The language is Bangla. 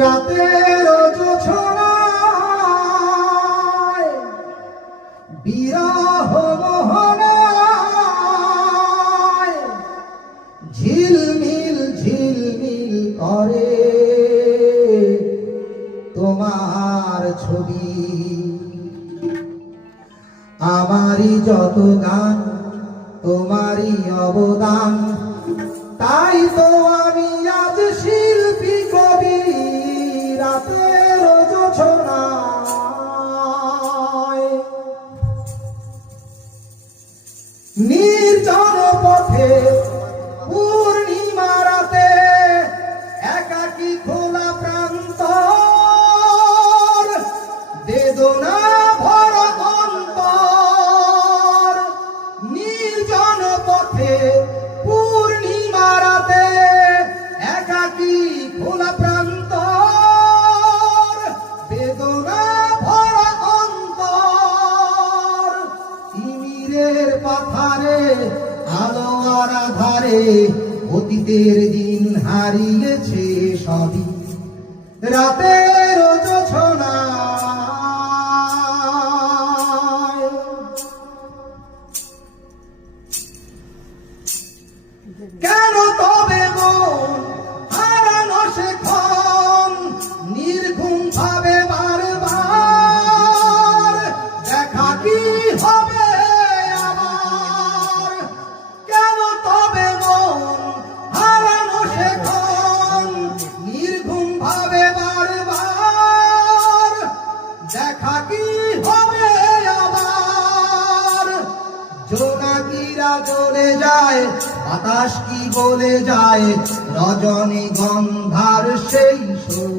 রাতের জোছনায় বিরহ মোহনায় ঝিলমিল ঝিলমিল করে তোমার ছবি। আমারই যত গান তোমারই অবদান, তাই তো আমি আজ শিল্পী কবি। রাতের জোছনায় নির্জন পথে পূর্ণিমা রাতে একাকী খোলা প্রান্তর, বেদনা ভরা অন্তর। নির্জন পথে পূর্ণিমা রাতে একাকী খোলা প্রান্তর, বেদনা ভরা অন্তর। তিমিরের পাথারে আলো আর আধারে অতীতের দিন হারিয়েছে সবই। রাতের জোছনায় কেন তবে মন হারানো সেক্ষণ নির্ঘুম ভাবে বারবার? দেখা কি হবে আবার? কেন তবে মন হারানো সেক্ষণ নির্ঘুম ভাবে বারবার? দেখা কি হবে আবার? জোনাকিরা জ্বলে যায়, বাতাস কি বলে যায়, রজনী গন্ধার সেই সুর।